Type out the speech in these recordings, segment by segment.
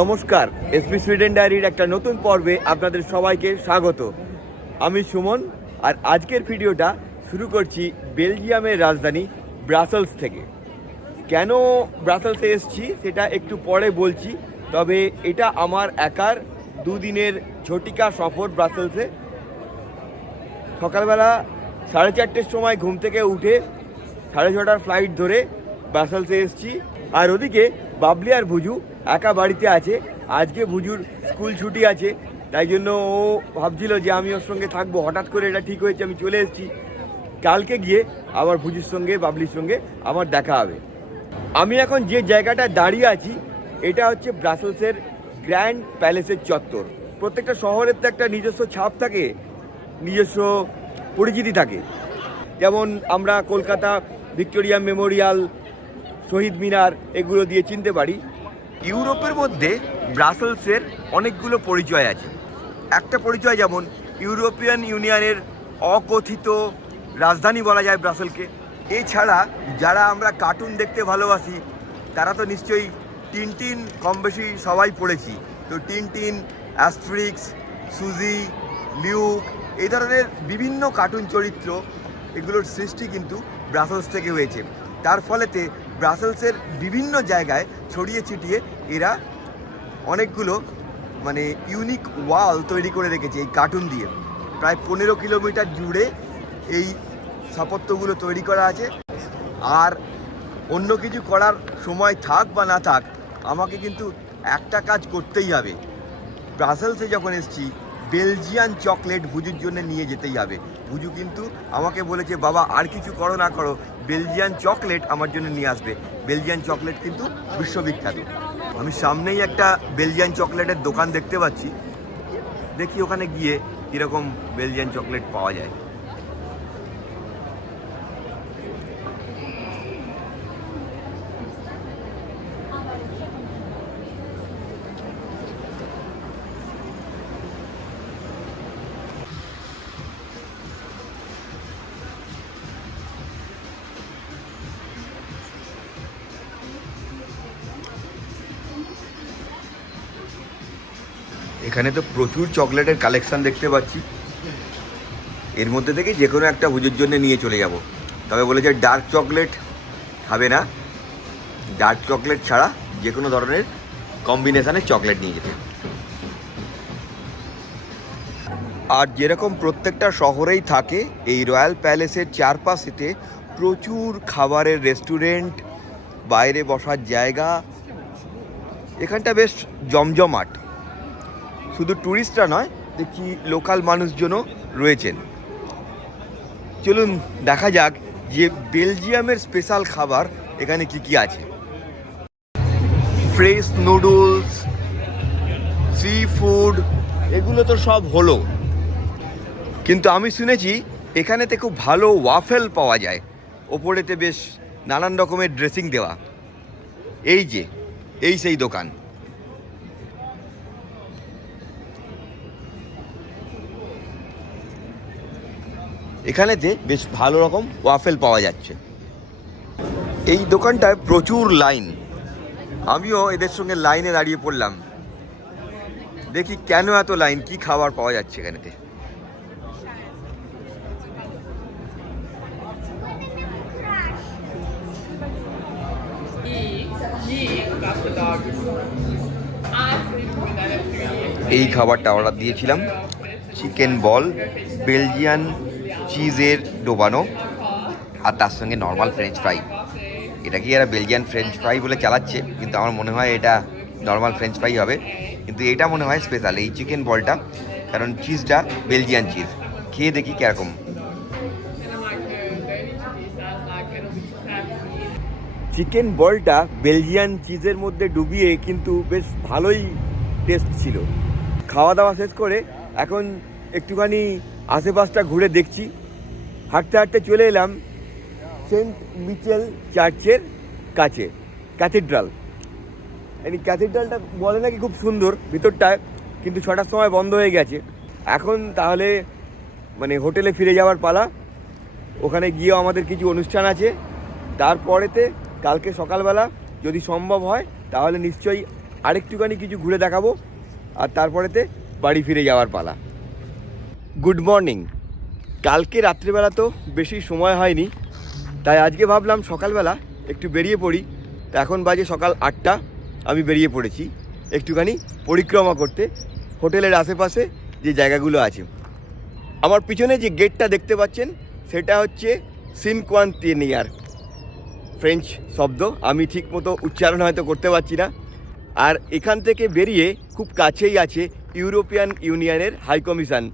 নমস্কার SB Sweden ডায়েরির একটা নতুন পর্বে আপনাদের সবাইকে স্বাগত। আমি সুমন, আর আজকের ভিডিওটা শুরু করছি বেলজিয়ামের রাজধানী ব্রাসেলস থেকে। কেন ব্রাসেলসে এসেছি সেটা একটু পরে বলছি, তবে এটা আমার একার দুদিনের ঝটিকা সফর ব্রাসেলসে। সকালবেলা সাড়ে চারটের সময় ঘুম থেকে উঠে সাড়ে ছটার ফ্লাইট ধরে ব্রাসেলসে এসেছি। আর ওদিকে বাবলি আর ভুজু একা বাড়িতে আছে। আজকে ভুজুর স্কুল ছুটি আছে। তাই জন্য ও ভাবছিল যে আমি ওর সঙ্গে থাকব। হঠাৎ করে এটা ঠিক হয়েছে, আমি চলে এসেছি। কালকে গিয়ে আবার ভুজুর সঙ্গে, বাবলির সঙ্গে আমার দেখা হবে। আমি এখন যে জায়গাটা দাঁড়িয়ে আছি, এটা হচ্ছে ব্রাসেলসের গ্র্যান্ড প্যালেসের চত্বর। প্রত্যেকটা শহরের তো একটা নিজস্ব ছাপ থাকে, নিজস্ব পরিচিতি থাকে। যেমন আমরা কলকাতা ভিক্টোরিয়া মেমোরিয়াল শহীদ মিনার এগুলো দিয়ে চিনতে পারি। ইউরোপের মধ্যে ব্রাসেলসের অনেকগুলো পরিচয় আছে। একটা পরিচয় যেমন, ইউরোপিয়ান ইউনিয়নের অকথিত রাজধানী বলা যায় ব্রাসেলকে। এছাড়া যারা আমরা কার্টুন দেখতে ভালোবাসি, তারা তো নিশ্চয়ই টিনটিন কম বেশি সবাই পড়েছি। তো টিনটিন, অ্যাস্ট্রিক্স, সুজি, লিউক, এই ধরনের বিভিন্ন কার্টুন চরিত্র এগুলোর সৃষ্টি কিন্তু ব্রাসেলস থেকে হয়েছে। তার ফলেতে ব্রাসেলসের বিভিন্ন জায়গায় ছড়িয়ে ছিটিয়ে এরা অনেকগুলো মানে ইউনিক ওয়াল তৈরি করে রেখেছে এই কার্টুন দিয়ে। প্রায় পনেরো কিলোমিটার জুড়ে এই স্থাপত্যগুলো তৈরি করা আছে। আর অন্য কিছু করার সময় থাক বা না থাক, আমাকে কিন্তু একটা কাজ করতেই হবে। ব্রাসেলসে যখন এসেছি, বেলজিয়ান চকলেট ভুজুর জন্য নিয়ে যেতেই হবে। ভুজু কিন্তু আমাকে বলেছে, বাবা, আর কিছু করো না করো বেলজিয়ান চকলেট আমার জন্য নিয়ে আসবে। বেলজিয়ান চকলেট কিন্তু বিশ্ববিখ্যাত। আমি সামনেই একটা বেলজিয়ান চকলেটের দোকান দেখতে পাচ্ছি। দেখি ওখানে গিয়ে কীরকম বেলজিয়ান চকলেট পাওয়া যায়। এখানে তো প্রচুর চকলেটের কালেকশন দেখতে পাচ্ছি। এর মধ্যে থেকে যে কোনো একটা ভুজের জন্য নিয়ে চলে যাব। তবে বলেছে ডার্ক চকলেট খাবে না। ডার্ক চকলেট ছাড়া যে কোনো ধরনের কম্বিনেশনের চকলেট নিয়ে যেতে। আর যেরকম প্রত্যেকটা শহরেই থাকে, এই রয়্যাল প্যালেসের চারপাশেতে প্রচুর খাবারের রেস্টুরেন্ট বাইরে বসার জায়গা। এখানটা বেশ জমজমাট। শুধু ট্যুরিস্টরা নয়, দেখি লোকাল মানুষজনও রয়েছেন। চলুন দেখা যাক যে বেলজিয়ামের স্পেশাল খাবার এখানে কি কি আছে। ফ্রেশ নুডলস, সি ফুড, এগুলো তো সব হলো। কিন্তু আমি শুনেছি এখানেতে খুব ভালো ওয়াফেল পাওয়া যায়। ওপরেতে বেশ নানান রকমের ড্রেসিং দেওয়া। এই যে, এই সেই দোকান। এখানেতে বেশ ভালো রকম ওয়াফেল পাওয়া যাচ্ছে। এই দোকানটায় প্রচুর লাইন। আমিও এদের সঙ্গে লাইনে দাঁড়িয়ে পড়লাম। দেখি কেন এত লাইন, কি খাবার পাওয়া যাচ্ছে এখানেতে? এই খাবারটা অর্ডার দিয়েছিলাম। চিকেন বল বেলজিয়ান চিজের ডোবানো আর তার সঙ্গে নর্মাল ফ্রেঞ্চ ফ্রাই এটা কি এরা বেলজিয়ান ফ্রেঞ্চ ফ্রাই বলে চালাচ্ছে? কিন্তু আমার মনে হয় এটা নর্মাল ফ্রেঞ্চ ফ্রাই হবে। কিন্তু এটা মনে হয় স্পেশাল এই চিকেন বলটা, কারণ চিজটা বেলজিয়ান চিজ খেয়ে দেখি কীরকম। চিকেন বলটা বেলজিয়ান চিজের মধ্যে ডুবিয়ে কিন্তু বেশ ভালোই টেস্ট ছিল। খাওয়া দাওয়া শেষ করে এখন একটুখানি আশেপাশটা ঘুরে দেখছি। হাঁটতে হাঁটতে চলে এলাম সেন্ট মিচেল চার্চের কাছে, ক্যাথিড্রাল। এই ক্যাথিড্রালটা বলে নাকি খুব সুন্দর ভিতরটায় কিন্তু ছটার সময় বন্ধ হয়ে গেছে। এখন তাহলে মানে হোটেলে ফিরে যাওয়ার পালা। ওখানে গিয়েও আমাদের কিছু অনুষ্ঠান আছে। তারপরেতে কালকে সকালবেলা যদি সম্ভব হয়, তাহলে নিশ্চয়ই আরেকটুখানি কিছু ঘুরে দেখাবো। আর তারপরেতে বাড়ি ফিরে যাওয়ার পালা। Good morning. কালকে রাত্রিবেলা তো বেশি সময় হয়নি, তাই আজকে ভাবলাম সকালবেলা একটু বেরিয়ে পড়ি। তো এখন বাজে সকাল আটটা, আমি বেরিয়ে পড়েছি। একটুখানি পরিক্রমা করতে, হোটেলের আশেপাশে যে জায়গাগুলো আছে। আমার পিছনে যে গেটটা দেখতে পাচ্ছেন, সেটা হচ্ছে সিনকোয়ান সিনকোয়ান্তিনিয়ার। ফ্রেঞ্চ শব্দ, আমি ঠিক মতো উচ্চারণ হয়তো করতে পারছি না। আর এখান থেকে বেরিয়ে খুব কাছেই আছে ইউরোপিয়ান ইউনিয়নের হাই কমিশন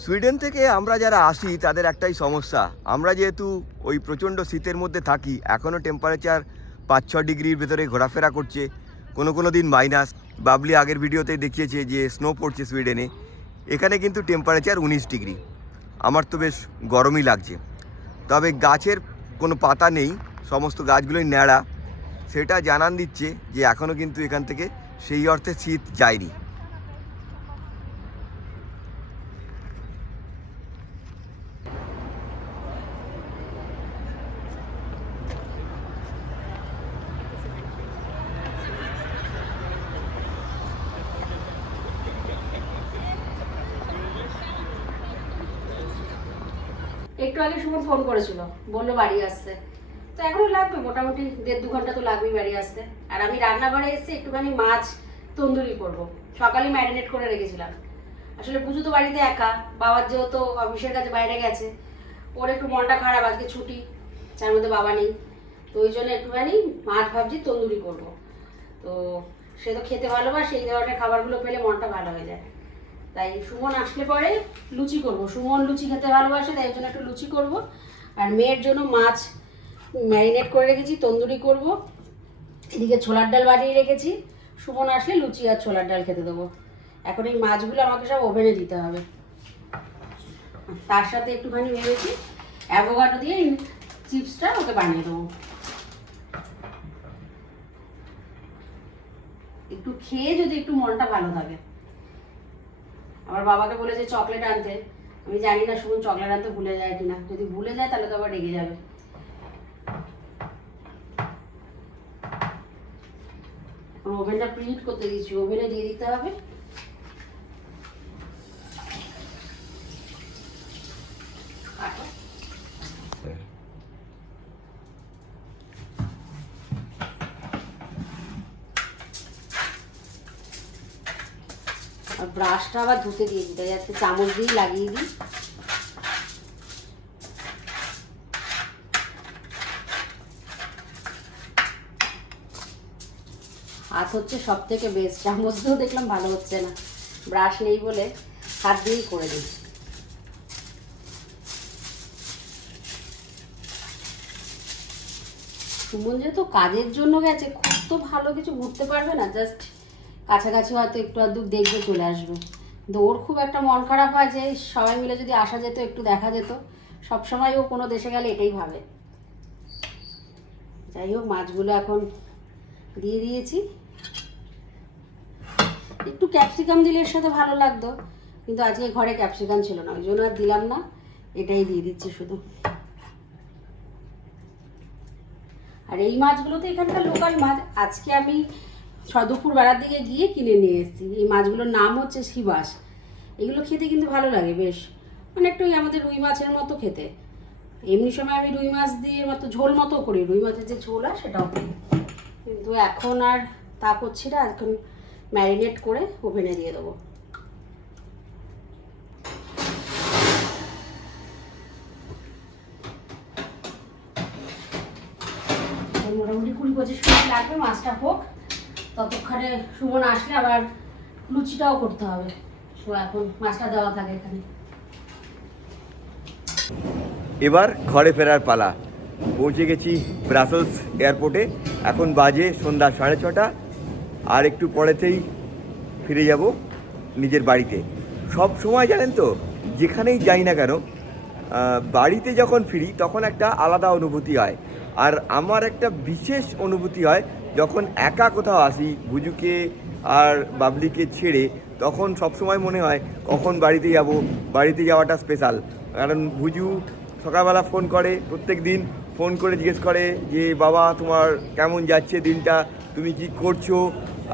সুইডেন থেকে আমরা যারা আসি, তাদের একটাই সমস্যা। আমরা যেহেতু ওই প্রচণ্ড শীতের মধ্যে থাকি এখনও টেম্পারেচার পাঁচ ছ ডিগ্রির ভেতরে ঘোরাফেরা করছে। কোনো কোনো দিন মাইনাস বাবলি আগের ভিডিওতে দেখিয়েছে যে স্নো পড়ছে সুইডেনে। এখানে কিন্তু টেম্পারেচার উনিশ ডিগ্রি। আমার তো বেশ গরমই লাগছে। তবে গাছের কোনো পাতা নেই, সমস্ত গাছগুলোই ন্যাড়া। সেটা জানান দিচ্ছে যে এখনও কিন্তু এখান থেকে সেই অর্থে শীত যায়নি। একটু আগে সুমন ফোন করেছিল, বলল বাড়ি আসছে। তো এখনও লাগবে, মোটামুটি দেড় দু ঘণ্টা তো লাগবেই বাড়ি আসতে। আর আমি রান্নাঘরে এসে একটুখানি মাছ, তন্দুরি করব। সকালে ম্যারিনেট করে রেখেছিলাম। আসলে পুজো তো বাড়িতে একা, বাবার যেহেতু অফিসের কাছে বাইরে গেছে, ওর একটু মনটা খারাপ, আজকে ছুটি, তার মধ্যে বাবা নেই। তো ওই জন্য একটুখানি মাছ ভাবছি, তন্দুরি করব। তো সে তো খেতে ভালোবাসে, এই ধরনের খাবারগুলো পেলে মনটা ভালো হয়ে যায়। তাই সুমন আসলে পরে লুচি করব। সুমন লুচি খেতে ভালোবাসে, তাই জন্য একটু লুচি করব। আর মেয়ের জন্য মাছ ম্যারিনেট করে রেখেছি, তন্দুরি করব। এদিকে ছোলার ডাল বানিয়ে রেখেছি। সুমন আসলে লুচি আর ছোলার ডাল খেতে দেবো। এখন এই মাছগুলো আমাকে সব ওভেনে দিতে হবে। তার সাথে একটুখানি ভেবেছি, অ্যাভোকাডো দিয়ে চিপসটা ওকে বানিয়ে দেবো। একটু খেয়ে যদি একটু মনটা ভালো থাকে। আমার বাবাকে বলেছে চকলেট আনতে। আমি জানি না শুনুন চকলেট আনতে ভুলে যায় কিনা। যদি ভুলে যায় তাহলে তো আবার রেগে যাবে। ওভেনটা প্রিন্ট করতে দিচ্ছি ওভেনে দিয়ে দিতে হবে। আর ব্রাশটা আবার ধুতে দিয়ে দিতে যাতে চামচ দিয়ে লাগিয়ে দিই। হাত হচ্ছে সব থেকে বেস্ট চামচ দিয়েও দেখলাম ভালো হচ্ছে না। ব্রাশ নেই বলে হাত দিয়েই করে দিই। সুমন যেহেতু কাজের জন্য গেছে, খুব তো ভালো কিছু ঘুরতে পারবে না জাস্ট কাছাকাছি হয়তো একটু আধটু দেখবে, চলে আসবে। কিন্তু ওর খুব একটা মন খারাপ হয় যে, সবাই মিলে যদি আসা যেত, একটু দেখা যেত, সবসময় ও কোনো দেশে গেলে এটাই ভাবে। যাই হোক, মাছগুলো এখন দিয়ে দিয়েছি। একটু ক্যাপসিকাম দিলে এর সাথে ভালো লাগতো, কিন্তু আজকে ঘরে ক্যাপসিকাম ছিল না, ওই জন্য আর দিলাম না। এটাই দিয়ে দিচ্ছি শুধু। আর এই মাছগুলো তো এখানকার লোকাল মাছ। আজকে আমি দুপুর বেলার দিকে গিয়ে কিনে নিয়ে এসেছি। এই মাছগুলোর নাম হচ্ছে শিবাস এগুলো খেতে কিন্তু ভালো লাগে বেশ। অনেকটা ওই আমাদের রুই মাছের মতো খেতে। এমনি সময় আমি রুই মাছ দিয়ে মতো ঝোল মতো করি। রুই মাছের যে ঝোল হয় সেটাও করি। কিন্তু এখন আর তা করছি না। এখন ম্যারিনেট করে ওভেনে দিয়ে দেবো। মোটামুটি কুড়ি পঁচিশ মিনিট লাগবে মাছটা হোক। ততক্ষণে সুমন আসলে আবার লুচিটাও করতে হবে। এখন মাছটা দেওয়া থাকে এখানে। এবার ঘরে ফেরার পালা। পৌঁছে গেছি ব্রাসেলস এয়ারপোর্টে। এখন বাজে সন্ধ্যা সাড়ে ছটা। আর একটু পরেতেই ফিরে যাব নিজের বাড়িতে। সব সময় জানেন তো, যেখানেই যাই না কেন বাড়িতে যখন ফিরি তখন একটা আলাদা অনুভূতি হয়। আর আমার একটা বিশেষ অনুভূতি হয় যখন একা কোথাও আসি ভুজুকে আর বাবলিকে ছেড়ে, তখন সবসময় মনে হয়, কখন বাড়িতে যাব? বাড়িতে যাওয়াটা স্পেশাল কারণ ভুজু সকালবেলা ফোন করে প্রত্যেক দিন ফোন করে জিজ্ঞেস করে যে, বাবা, তোমার কেমন যাচ্ছে দিনটা? তুমি কি করছ?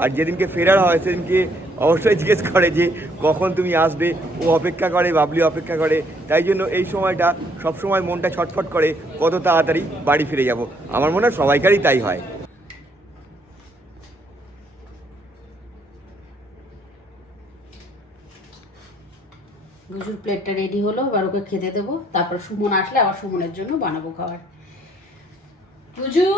আর যেদিনকে ফেরার হয়, সেদিনকে অবশ্যই জিজ্ঞেস করে যে, কখন তুমি আসবে? ও অপেক্ষা করে বাবলি অপেক্ষা করে। তাই জন্য এই সময়টা সবসময় মনটা ছটফট করে, কত তাড়াতাড়ি বাড়ি ফিরে যাব। আমার মনে হয় সবাইকারই তাই হয়। বুঝুর প্লেটটা রেডি হলো এবার ওকে খেতে দেবো। তারপর সুমন আসলে আবার সুমনের জন্য বানাবো খাবার। বুঝু?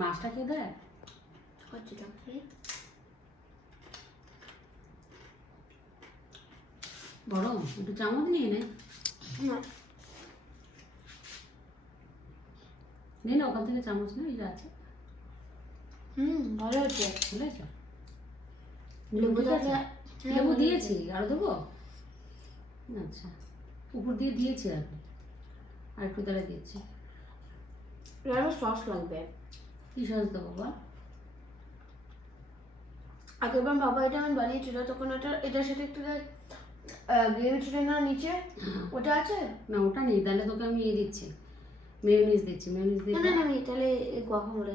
মাছটা খেয়ে দেয়? বড় একটু চামচ নিয়ে নে। নে না ওখান থেকে চামচ না এই যে আছে। হুম ভালো হচ্ছে ঠিক আছে? হ্যাঁ, লেবু দিয়েছি আরও দেবো? আচ্ছা উপর দিয়ে দিয়েছি আর আর একটু তাহলে দিচ্ছি। এবার সস লাগবে। কি সস দেবো বল? আগেরবার বাবা এটা আমি বানিয়েছিল তখন ওটা এটার সাথে একটু গ্রেভি ছিল না নিচে ওটা আছে? না ওটা নেই তাহলে তোকে আমি ইয়ে দিচ্ছি। মেয়োনিজ দিচ্ছি মেয়োনিজ দিয়ে না আমি তাহলে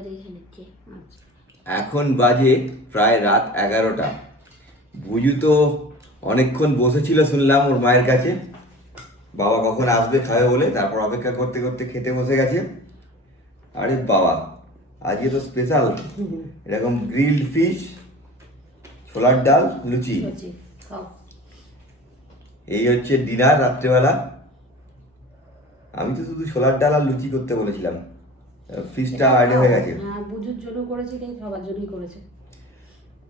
রেখে নিচ্ছি আচ্ছা। এখন বাজে প্রায় রাত এগারোটা। বুঝু তো অনেকক্ষণ বসেছিল শুনলাম ওর মায়ের কাছে। বাবা কখন আসবে খাবে বলে তারপর অপেক্ষা করতে করতে খেতে বসে গেছে। আরে বাবা আজকে তো স্পেশাল এরকম গ্রিলড ফিশ ছোলার ডাল লুচি। এই হচ্ছে ডিনার রাত্রেবেলা। আমি তো শুধু ছোলার ডাল আর লুচি করতে বলেছিলাম। ফিশটা আইডে হয়ে গেছে। হ্যাঁ বুঝুর জন্য করেছি তাই সবার জন্যই করেছে।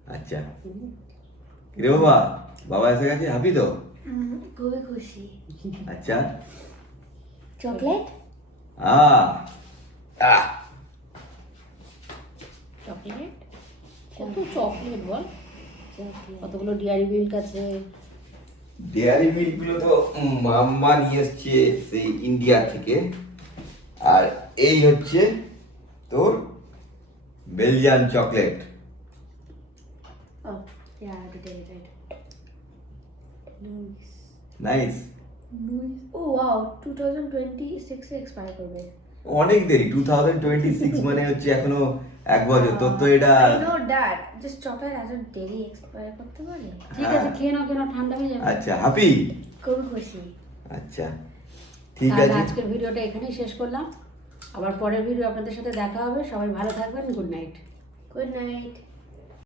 আচ্ছা। কিরে বাবা বাবা এসে গেছে? হাপি তো? খুবই খুশি। আচ্ছা। চকলেট? আ আহ। চকলেট? কত চকলেট বল? কতগুলো ডিয়ারি মিল্ক আছে? ডেয়ারি মিল্কগুলো তো মাম্মা নিয়ে এসছে সেই ইন্ডিয়া থেকে আর এই হচ্ছে তোর Belgian chocolate Oh, yeah, I did it. Nice. Nice Oh wow, 2026 এ expire করবে। অনেক দেরি টু থাউজেন্ড টোয়েন্টি সিক্স মানে হচ্ছে এখনও এক বছর তোর তো এটা that. Just chocolate as a daily expire করতে পারে। ঠিক আছে খেয়ে নাও খেয়ে নাও ঠান্ডা হয়ে যাবে আচ্ছা হ্যাপি খুব খুশি। আচ্ছা ঠিক আছে আজকের ভিডিওটা এখানেই শেষ করলাম আবার পরের ভিডিও আপনাদের সাথে দেখা হবে সবাই ভালো থাকবেন গুড নাইট গুড night.